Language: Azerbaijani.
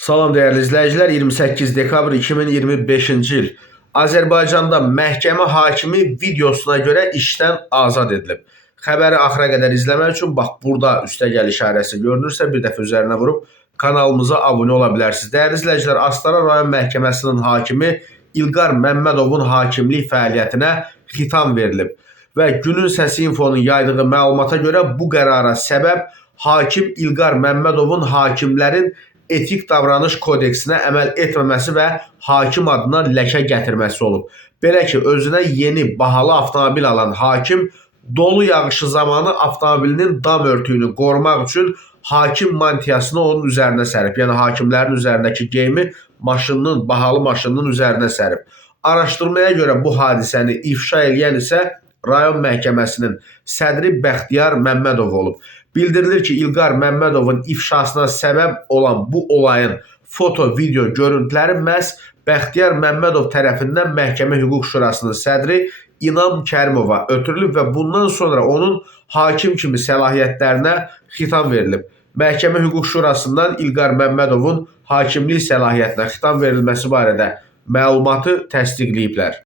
Salam dəyərli izləyicilər, 28 dekabr 2025-ci il Azərbaycanda məhkəmə hakimi videosuna görə işdən azad edilib. Xəbəri axıra qədər izləmək üçün bax burada üstəgəl işarəsi görünürsə bir dəfə üzərinə vurub kanalımıza abunə ola bilərsiniz. Dəyərli izləyicilər, Astara rayon məhkəməsinin hakimi İlqar Məmmədovun hakimlik fəaliyyətinə xitam verilib və Günün Səsi İnfonun yaydığı məlumata görə bu qərara səbəb hakim İlqar Məmmədovun hakimlərin etik davranış kodeksinə əməl etməməsi və hakim adına ləkə gətirməsi olub. Belə ki, özünə yeni bahalı avtomobil alan hakim dolu yağışı zamanı avtomobilinin dam örtüyünü qorumaq üçün hakim mantiyasını onun üzərinə sərib. Yəni hakimlərin üzərindəki geyimi bahalı maşınının üzərinə sərib. Araşdırmaya görə bu hadisəni ifşa edən isə rayon məhkəməsinin sədri Bəxtiyar Məmmədov olub. Bildirilir ki, İlqar Məmmədovun ifşasına səbəb olan bu olayın foto, video görüntüləri məhz Bəxtiyar Məmmədov tərəfindən Məhkəmə Hüquq Şurasının sədri İnam Kərimova ötürülüb və bundan sonra onun hakim kimi səlahiyyətlərinə xitam verilib. Məhkəmə Hüquq Şurasından İlqar Məmmədovun hakimlik səlahiyyətinə xitam verilməsi barədə məlumatı təsdiqləyiblər.